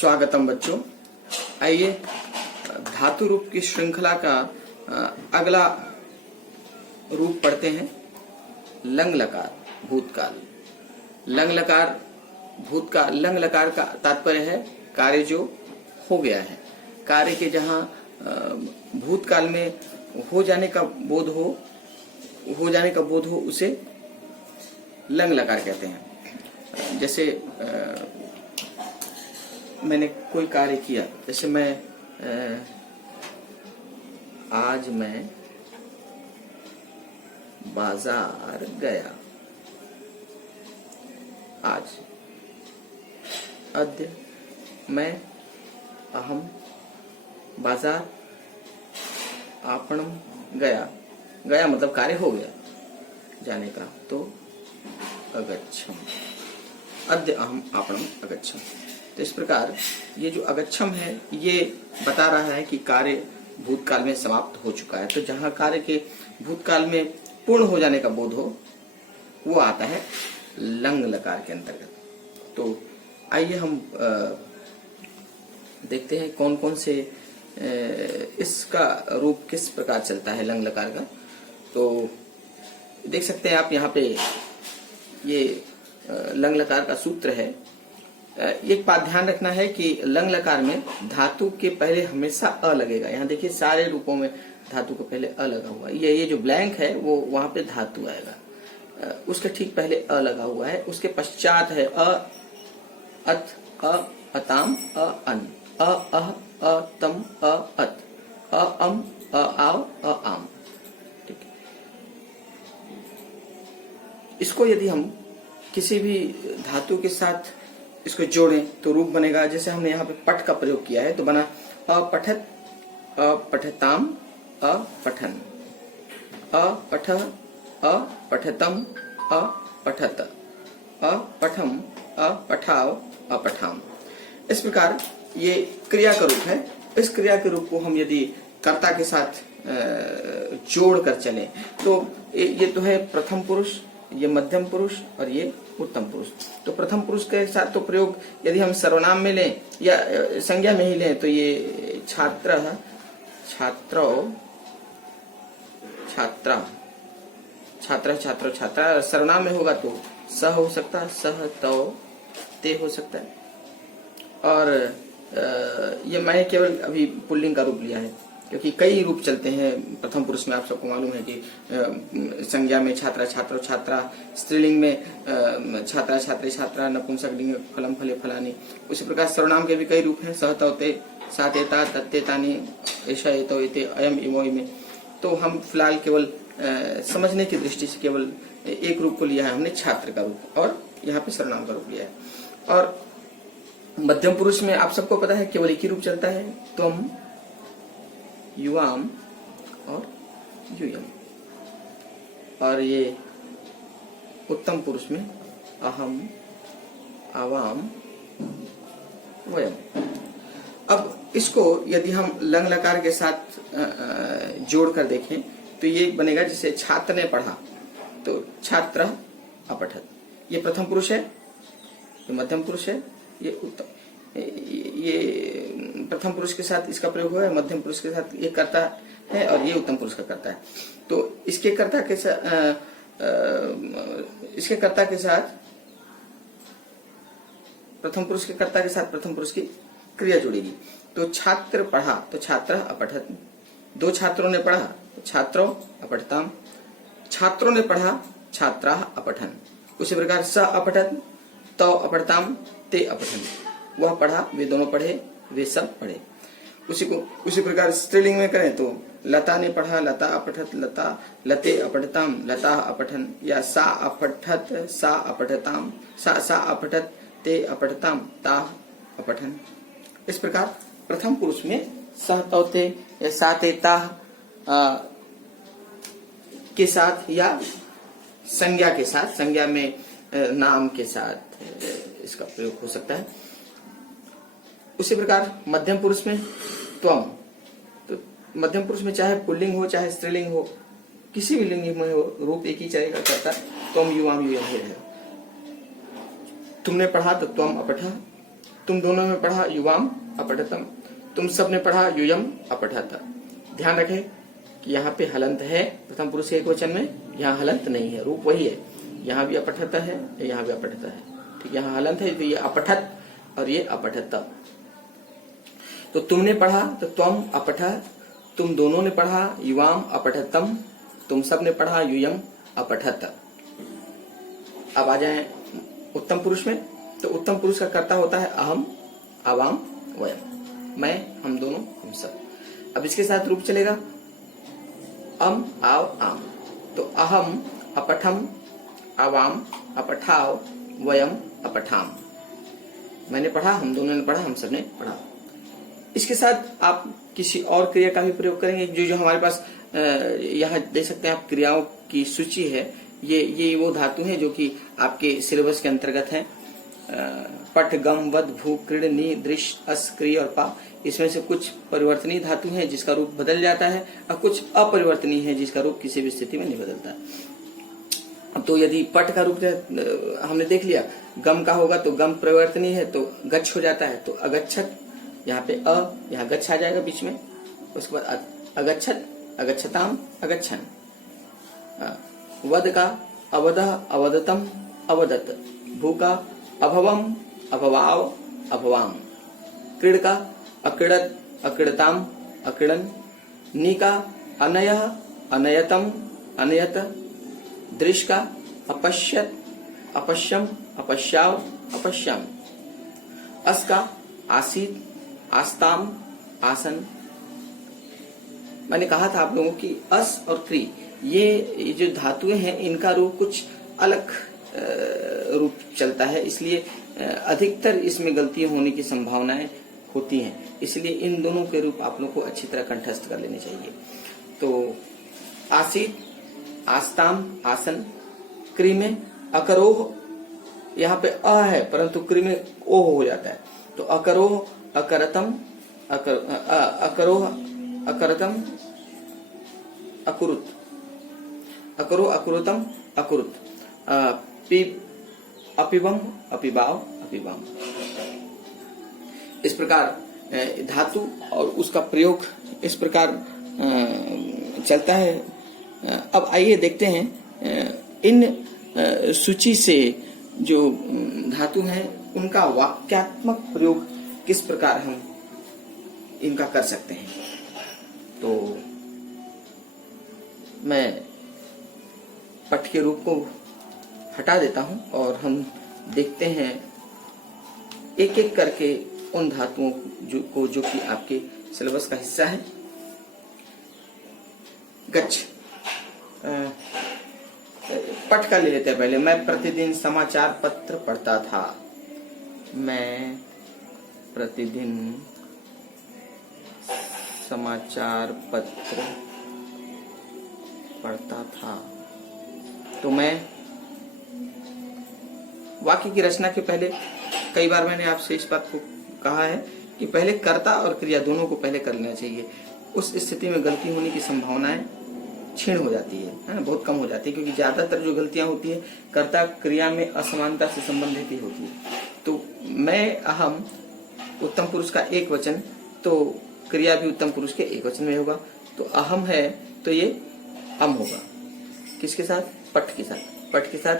स्वागतम बच्चों। आइए धातु रूप की श्रृंखला का अगला रूप पढ़ते हैं। लंग लकार भूतकाल। लंग लकार भूतकाल। लंग लकार का तात्पर्य है कार्य जो हो गया है, कार्य के जहाँ भूतकाल में हो जाने का बोध हो उसे लंग लकार कहते हैं। जैसे मैंने कोई कार्य किया, जैसे आज मैं बाजार गया। आज अद्य मैं अहम बाजार आपणम गया। गया मतलब कार्य हो गया जाने का, तो अगच्छम। अद्य अहम आपणम अगच्छम। तो इस प्रकार ये जो अगच्छम है ये बता रहा है कि कार्य भूतकाल में समाप्त हो चुका है। तो जहाँ कार्य के भूतकाल में पूर्ण हो जाने का बोध हो वो आता है लंग लकार के अंतर्गत। तो आइए हम देखते हैं कौन कौन से इसका रूप किस प्रकार चलता है लंग लकार का। तो देख सकते हैं आप यहाँ पे ये लंग लकार का सूत्र है। एक बात ध्यान रखना है कि लंग लकार में धातु के पहले हमेशा अ लगेगा। यहाँ देखिए सारे रूपों में धातु को पहले अ लगा हुआ है। ये जो ब्लैंक है वो वहां पे धातु आएगा, उसके ठीक पहले अ लगा हुआ है। उसके पश्चात है अ, अत, अ, अताम, अ, अन, अ, अह, अ, तम, अ, अत, अ, अम, अ, आव, अ, आम। ठीक है। इसको यदि हम किसी भी धातु के साथ इसको जोड़ें तो रूप बनेगा। जैसे हमने यहाँ पे पठ का प्रयोग किया है तो बना अपठत, अपठताम, अपठन, अपठः, अपठतम, अपठत, अपठम, अपठाव, अपठाम। इस प्रकार ये क्रिया का रूप है। इस क्रिया के रूप को हम यदि कर्ता के साथ जोड़ कर चलें तो ये तो है प्रथम पुरुष, ये मध्यम पुरुष और ये उत्तम पुरुष। तो प्रथम पुरुष के साथ तो प्रयोग यदि हम सर्वनाम में लें या संज्ञा में ही लें तो ये छात्र, छात्रो, छात्रा, छात्र, छात्रो, छात्रा। सर्वनाम में होगा तो स हो सकता है, सह, तो, ते हो सकता है। और ये मैंने केवल अभी पुल्लिंग का रूप लिया है क्योंकि कई रूप चलते हैं प्रथम पुरुष में। आप सबको मालूम है कि संज्ञा में छात्रा, छात्रो, छात्रा, स्त्रीलिंग में छात्रा, छात्री, छात्रा, नपुंसक लिंग फलम, फले, फलानी। उसी प्रकार सर्वनाम के भी कई रूप हैं। सह, तौ, ते, सातेता, तत्ते, तानी, ऐशा, एतो, एते, अयम, इमो, इमे। तो हम फिलहाल केवल समझने की दृष्टि से केवल एक रूप को लिया है हमने, छात्र का रूप, और यहाँ पे सर्वनाम का रूप लिया है। और मध्यम पुरुष में आप सबको पता है केवल एक ही रूप चलता है, तुम, युवाम और यूयम। और ये उत्तम पुरुष में अहम, आवाम, वयम। अब इसको यदि हम लंग लकार के साथ जोड़ कर देखें तो ये बनेगा जैसे छात्र ने पढ़ा तो छात्र अपठत। ये प्रथम पुरुष है, ये मध्यम पुरुष है, ये उत्तम। ये प्रथम पुरुष के साथ इसका प्रयोग हुआ है, मध्यम पुरुष के साथ ये कर्ता है और ये उत्तम पुरुष का कर्ता है। तो इसके कर्ता के साथ प्रथम पुरुष के कर्ता के साथ प्रथम पुरुष की क्रिया जुड़ेगी। तो छात्र पढ़ा तो छात्र अपठत। दो छात्रों ने पढ़ा तो छात्रों अपठताम। छात्रों ने पढ़ा, छात्रा अपठन। उसी प्रकार स अपठत, तौ अपठताम, ते अपठन। वह पढ़ा, वे दोनों पढ़े, वे सब पढ़े। उसी प्रकार स्त्रीलिंग में करें तो लता ने पढ़ा, लता अपठत, लता, लते अपठताम, लता अपठन। या सा अपठत, सा अपठताम, सा अपठत, ते अपठताम, ता अपठन। इस प्रकार प्रथम पुरुष में सह, तौ, ते, सा, ते, ता के साथ या संज्ञा के साथ, संज्ञा में नाम के साथ इसका प्रयोग हो सकता है। उसी प्रकार मध्यम पुरुष में त्वम। तो मध्यम पुरुष में चाहे पुल्लिंग हो चाहे स्त्रीलिंग हो, किसी भी लिंग में हो, रूप एक ही चलेगा, करता तुम युवाम युयम ही रहेगा। तुमने पढ़ा तो त्वम अपठः, तुम दोनों में पढ़ा युवाम अपठतम, तुम सब ने पढ़ा यूयम अपठत। ध्यान रखें कि यहाँ पे हलंत है प्रथम पुरुष एक वचन में, यहाँ हलंत नहीं है, रूप वही है, यहाँ भी अपठत है, यहाँ भी अपठत है। ठीक, यहाँ हलंत है तो ये अपठत और ये अपठत। तो तुमने पढ़ा तो त्वम अपठ, तुम दोनों ने पढ़ा युवाम अपठतम, तुम सब ने पढ़ा यूयम अपठत। अब आ जाए उत्तम पुरुष में। तो उत्तम पुरुष का कर्ता होता है अहम, आवाम, वयम, मैं, हम दोनों, हम सब। अब इसके साथ रूप चलेगा अम, आव, आम। तो अहम अपठम, आवाम अपठाव, वयम अपठाम। मैंने पढ़ा, हम दोनों ने पढ़ा, हम सब ने पढ़ा। इसके साथ आप किसी और क्रिया का भी प्रयोग करेंगे। जो हमारे पास यहाँ देख सकते हैं आप क्रियाओं की सूची है। ये वो धातु हैं जो कि आपके सिलेबस के अंतर्गत हैं। पट, गम, वद, भू, क्रीड, नी, दृश्य, अस, क्रिय और पा। इसमें से कुछ परिवर्तनीय धातु हैं जिसका रूप बदल जाता है और कुछ अपरिवर्तनीय है जिसका रूप किसी भी स्थिति में नहीं बदलता। अब तो यदि पट का रूप हमने देख लिया, गम का होगा तो गम परिवर्तनीय है तो गच्छ हो जाता है, तो अगच्छत, यहाँ पे यहाँ गच्छ आ जाएगा बीच में। उसके बाद अगच्छत, अगच्छताम, अगच्छन। वद का अवध, अवदतम, अवदत। भू का अभवम, अभवाव, अभवाम। क्रीड का अक्रीडत, अक्रीडताम, अक्रीडन। नी का अनयः, अनयतम, अनयत। दृश्य का अपश्यत, अपश्यम, अपश्याव, अपश्याम। अस का आसीत, आस्ताम, आसन। मैंने कहा था आप लोगों की अस और क्री ये जो धातुएं हैं इनका रूप कुछ अलग रूप चलता है, इसलिए अधिकतर इसमें गलतियां होने की संभावनाएं होती हैं। इसलिए इन दोनों के रूप आप लोग को अच्छी तरह कंठस्थ कर लेने चाहिए। तो आसीत, आस्ताम, आसन। क्री में अकरोह, यहाँ पे अ है परंतु क्री में ओह हो जाता है, तो अकरोह, अकरतम, अकरोह, अकरतम, अकुरुत। अकरोह, अकुरुतम, अकुरुत। अपिबम, अपिबाव, अपिबाम। इस प्रकार धातु और उसका प्रयोग इस प्रकार चलता है। अब आइए देखते हैं इन सूची से जो धातु हैं उनका वाक्यात्मक प्रयोग किस प्रकार हम इनका कर सकते हैं। तो मैं पठ के रूप को हटा देता हूं और हम देखते हैं एक एक करके उन धातुओं जो कि आपके सिलेबस का हिस्सा है। गच्छ, पठ का ले लेते हैं पहले। मैं प्रतिदिन समाचार पत्र पढ़ता था। मैं प्रतिदिन समाचार पत्र पढ़ता था। तो मैं वाक्य की रचना के पहले कई बार मैंने आपसे इस बात को कहा है कि पहले कर्ता और क्रिया दोनों को पहले कर लेना चाहिए। उस स्थिति में गलती होने की संभावनाएं क्षीण हो जाती है ना, बहुत कम हो जाती है, क्योंकि ज्यादातर जो गलतियां होती है कर्ता क्रिया में असमानता से संबंधित ही होती है। तो मैं, अहम, उत्तम पुरुष का एक वचन, तो क्रिया भी उत्तम पुरुष के एक वचन में होगा। तो अहम है तो ये अम होगा। किसके साथ? पठ के साथ। पठ के साथ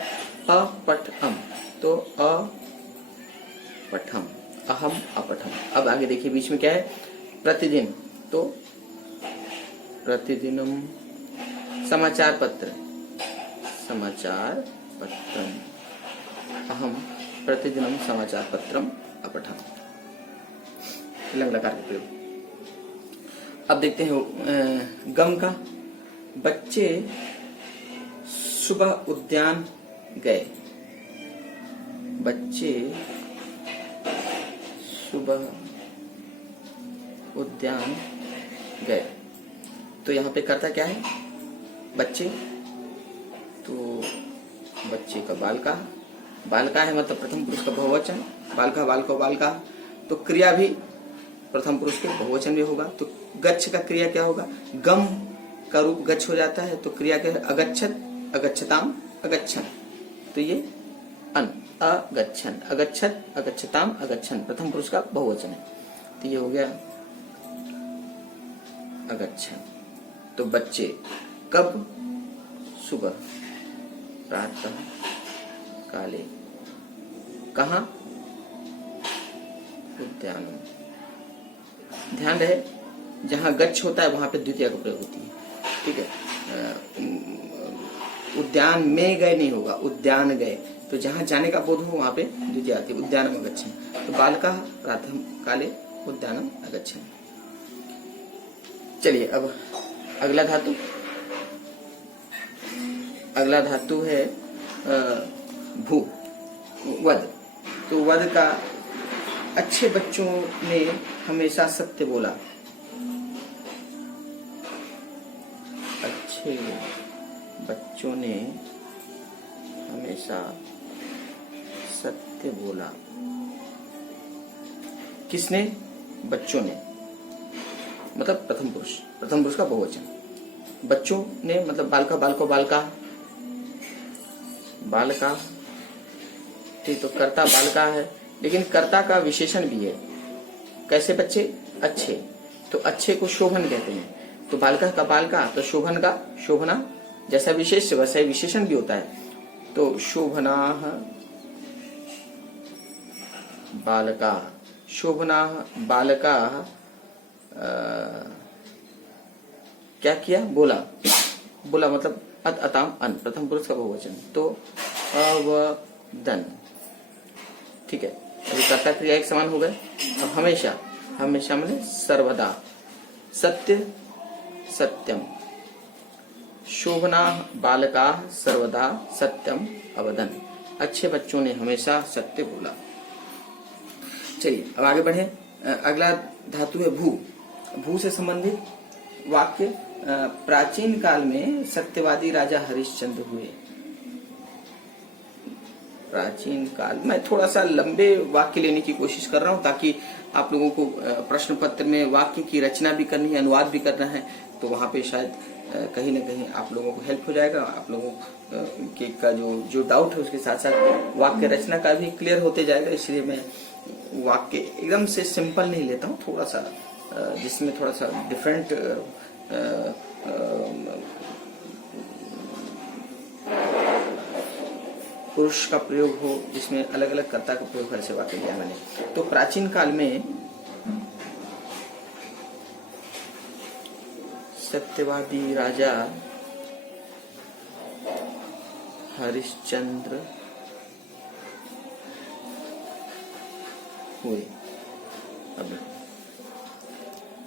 अपठम, तो अपठम, अहम अपठम। अब आगे देखिए बीच में क्या है, प्रतिदिन, तो प्रतिदिनम समाचार पत्र, समाचार पत्रम, अहम प्रतिदिनम समाचार पत्रम अपठम। लंग लकार का प्रयोग। अब देखते हैं गम का। बच्चे सुबह उद्यान गए। बच्चे सुबह उद्यान गए। तो यहाँ पे कर्ता क्या है? बच्चे। तो बच्चे का बालका, बालका है मतलब प्रथम पुरुष का बहुवचन, बालका, बालको, बालका। तो क्रिया भी प्रथम पुरुष के बहुवचन भी होगा। तो गच्छ का क्रिया क्या होगा? गम का रूप गच्छ हो जाता है, तो क्रिया क्या है? अगच्छत, अगच्छताम, अगच्छन। तो ये अन, अगच्छन, अगच्छत, अगच्छताम, अगच्छन, प्रथम पुरुष का बहुवचन है। तो ये हो गया अगच्छन। तो बच्चे कब? सुबह, प्रातः काले। कहाँ? उद्यान। ध्यान रहे, जहां गच्छ होता है वहां पे द्वितीय का प्रयोग होती है, ठीक है। उद्यान में गए नहीं होगा, उद्यान गए। तो जहां जाने का बोध हो वहां पे द्वितीय आती है, उद्यानम अगच्छन्। तो बालकाः प्रातः काले उद्यानम अगच्छन्। चलिए अब अगला धातु, अगला धातु है भू, वद। तो वद का अच्छे बच्चों ने हमेशा सत्य बोला, अच्छे बच्चों ने हमेशा सत्य बोला। किसने? बच्चों ने, मतलब प्रथम पुरुष, प्रथम पुरुष का बहुवचन। बच्चों ने मतलब बालका, बालको, बालका, बालका, ठीक। तो कर्ता बालका है, लेकिन कर्ता का विशेषण भी है। कैसे बच्चे? अच्छे। तो अच्छे को शोभन कहते हैं। तो बालका का बालका, तो शोभन का शोभना। जैसा विशेष वैसा ही विशेषण भी होता है। तो शोभनाः बालकाः, शोभनाः बालकाः क्या किया? बोला, बोला मतलब अत, अताम, अन, प्रथम पुरुष का बहुवचन। तो अवदन, ठीक है। अभी कर्ता क्रिया एक समान हो गए। अब हमेशा, हमेशा माने सर्वदा, सत्य, सत्यम। शोभनाः बालकाः सर्वदा सत्यम अवदन्। अच्छे बच्चों ने हमेशा सत्य बोला। चलिए अब आगे बढ़े। अगला धातु है भू। भू से संबंधित वाक्य, प्राचीन काल में सत्यवादी राजा हरिश्चंद्र हुए। प्राचीन काल, मैं थोड़ा सा लंबे वाक्य लेने की कोशिश कर रहा हूं ताकि आप लोगों को प्रश्न पत्र में वाक्य की रचना भी करनी है, अनुवाद भी करना है। तो वहां पे शायद कहीं ना कहीं आप लोगों को हेल्प हो जाएगा। आप लोगों के का जो डाउट है उसके साथ साथ वाक्य रचना का भी क्लियर होते जाएगा। इसलिए मैं वाक्य एकदम से सिंपल नहीं लेता हूँ, थोड़ा सा जिसमें थोड़ा सा डिफरेंट पुरुष का प्रयोग हो, जिसमें अलग अलग कर्ता का प्रयोग ऐसे वाक्य दिया मैंने। तो प्राचीन काल में सत्यवादी राजा हरिश्चंद्र हुए। अब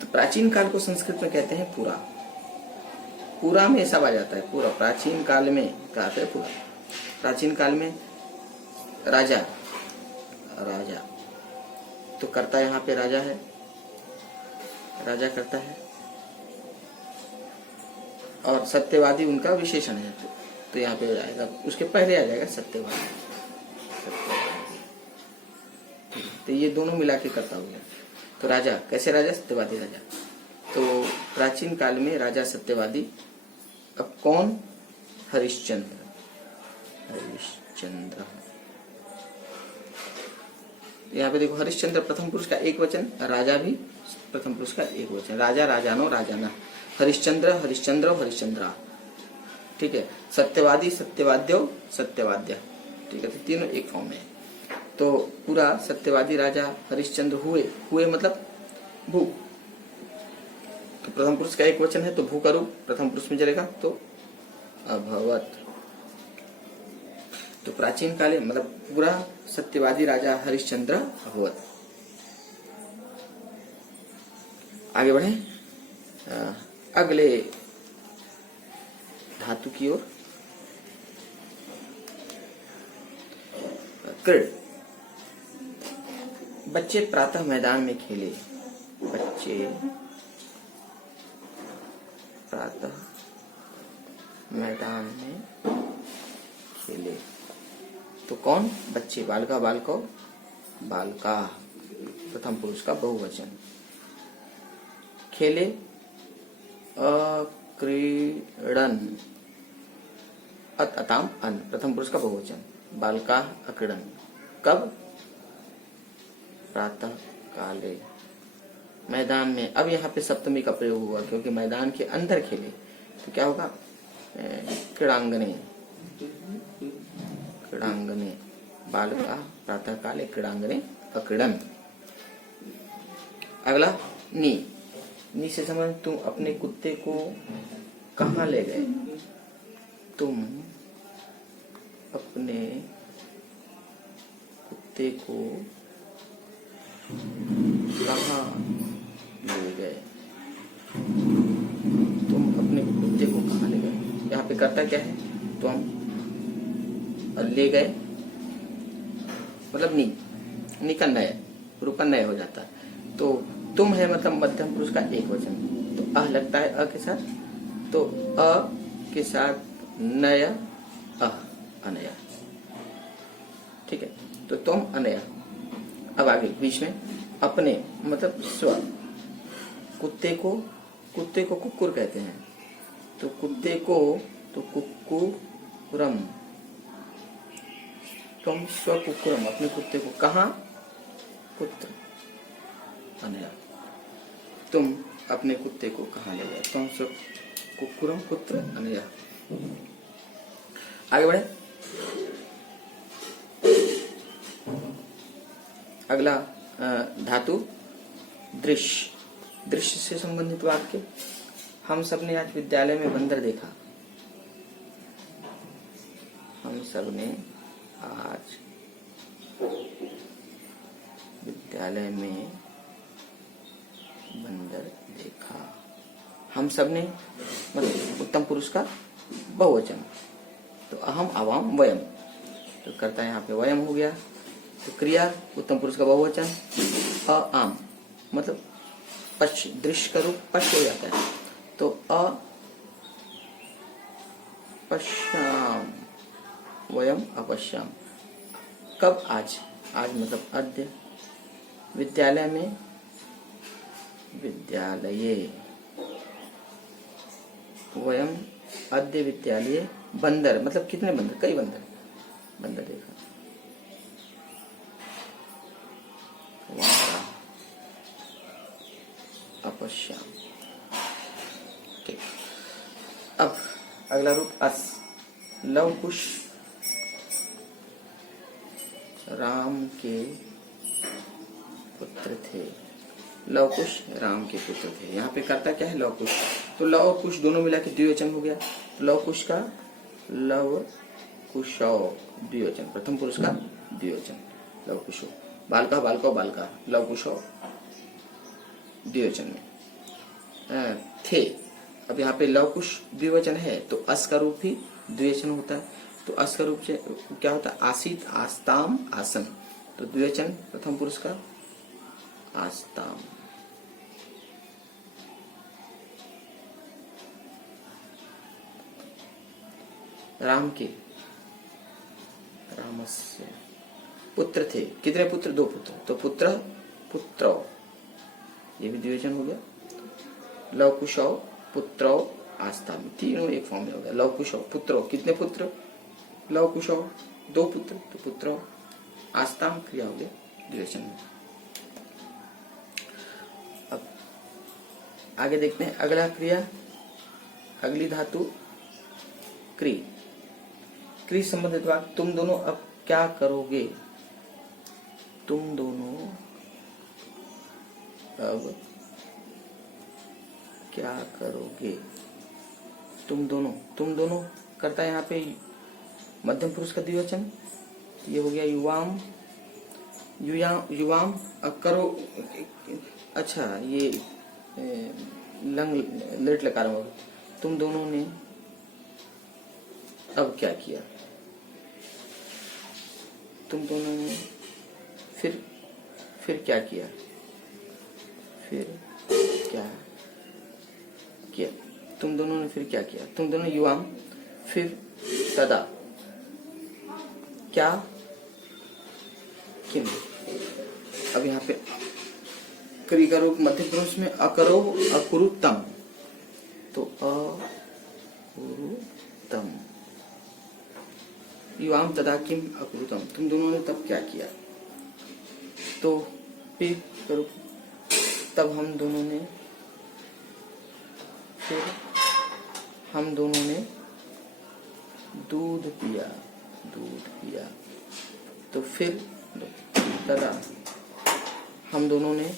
तो प्राचीन काल को संस्कृत में कहते हैं पूरा। पूरा में सब आ जाता है, पूरा। प्राचीन काल में कहते हैं पूरा। प्राचीन काल में राजा, राजा तो कर्ता यहाँ पे राजा है, राजा करता है। और सत्यवादी उनका विशेषण है। तो यहाँ पे आएगा, उसके पहले आ जाएगा सत्यवादी, सत्यवादी। तो ये दोनों मिला के करता हो गया। तो राजा, कैसे राजा? सत्यवादी राजा। तो प्राचीन काल में राजा सत्यवादी। अब कौन? हरिश्चंद्र, हरिश्चंद्र। यहाँ पे देखो, हरिश्चंद्र प्रथम पुरुष का एक वचन, राजा भी प्रथम पुरुष का एक वचन। राजा, राजानो, राजाना। हरिश्चंद्र, हरिश्चंद्र, हरिश्चंद्रा, ठीक है। सत्यवादी, सत्यवाद्यो, सत्यवाद्य, ठीक है। तो तीनों एक फॉर्म में। तो पूरा सत्यवादी राजा हरिश्चंद्र हुए। हुए मतलब भू। तो प्रथम पुरुष का एक वचन है तो भू का रूप प्रथम पुरुष में चलेगा, तो अभवत। तो प्राचीन काले मतलब पूरा सत्यवादी राजा हरिश्चंद्र अभवत। आगे बढ़े अगले धातु की ओर। क्रीड। बच्चे प्रातः मैदान में खेले। बच्चे प्रातः मैदान में खेले। तो कौन? बच्चे, बालका, बालको, बालका, प्रथम पुरुष का बहुवचन। खेले, अक्रीडन, अत, अताम, अन, प्रथम पुरुष का बहुवचन। बालका अक्रीडन, कब? प्रातः काले, मैदान में। अब यहाँ पे सप्तमी का प्रयोग हुआ क्योंकि मैदान के अंदर खेले, तो क्या होगा? क्रीड़ांगने, क्रीड़ांगने, बालका प्रातः काले क्रीड़ांगने अक्रीडन। अगला नी, नी से समझ, तुम अपने कुत्ते को कहाँ ले गए? तुम अपने कुत्ते को कहाँ ले गए? तुम अपने कुत्ते को कहाँ ले गए? यहाँ पे करता क्या है? तुम ले गए मतलब नी, नी का नय, रूपा नय हो जाता है। तो तुम है मतलब मध्यम पुरुष का एक वचन, तो अ लगता है अ के साथ, तो अ के साथ नय अ, अनया। ठीक है, तो तुम अनया। अब आगे बीच में अपने मतलब स्व, कुत्ते को कुक्कुर कहते हैं, तो कुत्ते को तो कुक्कुरम, तुम स्व कुक्कुरम, अपने कुत्ते को कहाँ? पुत्र अनया, तुम अपने कुत्ते को कहाँ ले गए? तुम स्व कुक्कुरम पुत्र अनया। आगे बढ़े। अगला धातु दृश्य, दृश्य से संबंधित वाक्य। हम सबने आज विद्यालय में बंदर देखा। हम सबने आज विद्यालय में बंदर देखा। हम सबने मतलब उत्तम पुरुष का बहुवचन, तो अहम आवाम वयम, तो करता है यहाँ पे वयम हो गया। तो क्रिया उत्तम पुरुष का बहुवचन अ आम, मतलब पश्च, दृश्य का रूप पश्च हो जाता है, तो अ पश्याम वयम अपश्याम। कब? आज, आज मतलब अद्य। विद्यालय में, विद्यालये, वयम अद्य विद्यालये बंदर, मतलब कितने बंदर? कई बंदर, बंदर देखा। अपश्याम। ठीक, अब अगला रूप अस, लव कुश राम के पुत्र थे। लव कुश राम के पुत्र थे, यहाँ पे करता क्या है? लव कुश, तो लव और कुश दोनों मिला के द्विवचन हो गया। तो लव कुश का लव कुशौ द्विवचन, प्रथम पुरुष का द्विवचन लव कुशो। बालका बालको बालका, लव कुशो द्विवचन में थे। अब यहाँ पे लव कुश द्विवचन है, तो अस का रूप भी द्विवचन होता है। तो अस का रूप से क्या होता है? आसित, आस्ताम, आसन, तो द्विवचन प्रथम पुरुष का आस्ताम। राम के, रामस्य पुत्र थे। कितने पुत्र? 2 पुत्र, तो पुत्र पुत्रौ, ये भी द्विवचन हो गया। लव कुशौ पुत्रौ आस्ताम, तीनों एक फॉर्म में हो गया। लव कुशौ पुत्रौ, कितने पुत्र? लव कुशौ 2 पुत्र, तो पुत्रौ आस्ताम क्रिया हो गया द्विवचन में। अब आगे देखते हैं अगला क्रिया, अगली धातु क्री, क्री संबंधित वाक्य। तुम दोनों अब क्या करोगे? तुम दोनों अब क्या करोगे? तुम दोनों करता है यहाँ पे मध्यम पुरुष का द्विवचन, ये हो गया युवाम, युवाम करो। अच्छा, ये लंग लेट लकार होगा। तुम दोनों ने अब क्या किया? तुम दोनों ने फिर क्या किया? फिर क्या किया? तुम दोनों ने फिर क्या किया? तुम दोनों युवाम, फिर तदा, क्या, किम। अब यहाँ पे क्रिया का रूप मध्य पुरुष में अकरो अकुरुतम, तो अकुरुतम युवाम तदा किम अकुरुतम, तुम दोनों ने तब क्या किया। तो फिर करो, तब हम दोनों ने, फिर हम दोनों ने दूध पिया, दूध पिया। तो फिर तदा हम दोनों ने,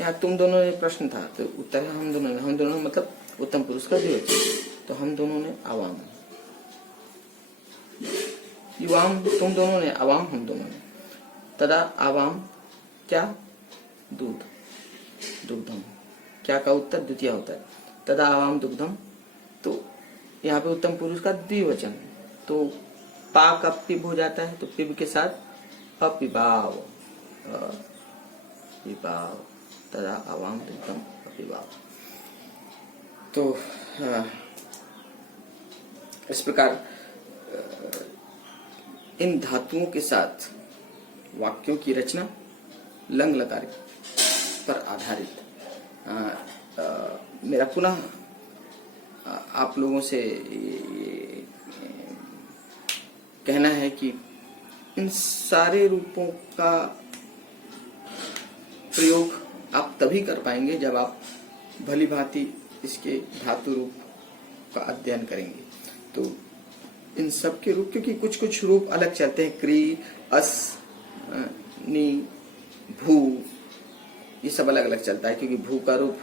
यहाँ तुम दोनों ने प्रश्न था तो उत्तर है हम दोनों ने। हम दोनों मतलब उत्तम पुरुष का द्विवचन। तो हम दोनों ने आवाम, युवाम तुम दोनों ने, आवाम हम दोनों ने, तदा आवाम क्या, दूध, दुग्धम, क्या का उत्तर द्वितीय होता है, तदा आवाम दुग्धम। तो यहाँ पे उत्तम पुरुष का द्विवचन, तो पा का पिब हो जाता है, तो पिब के साथ अपिबाव, पिबाव, तदा आवाम दुग्धम अपिबाव। तो इस प्रकार इन धातुओं के साथ वाक्यों की रचना लंग लकार पर आधारित। मेरा पुनः आप लोगों से कहना है कि इन सारे रूपों का प्रयोग आप तभी कर पाएंगे जब आप भली भांति इसके धातु रूप का अध्ययन करेंगे। तो इन सब के रूप, क्योंकि कुछ कुछ रूप अलग चलते हैं, क्री, अस, नी, भू, ये सब अलग अलग चलता है, क्योंकि भू का रूप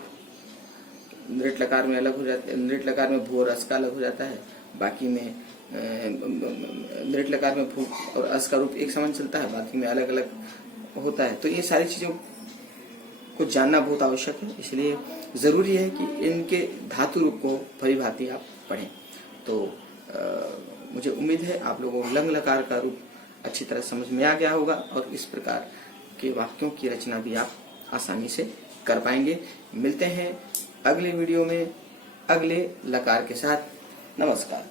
नृट लकार में अलग हो जाता है, नृट लकार में भू और अस का अलग हो जाता है, बाकी में नृट लकार में भू और अस का रूप एक समान चलता है, बाकी में अलग अलग होता है। तो ये सारी चीजों को जानना बहुत आवश्यक है, इसलिए जरूरी है कि इनके धातु रूप को भली भांति आप पढ़ें। तो मुझे उम्मीद है आप लोगों को लंग लकार का रूप अच्छी तरह समझ में आ गया होगा और इस प्रकार के वाक्यों की रचना भी आप आसानी से कर पाएंगे। मिलते हैं अगले वीडियो में अगले लकार के साथ। नमस्कार।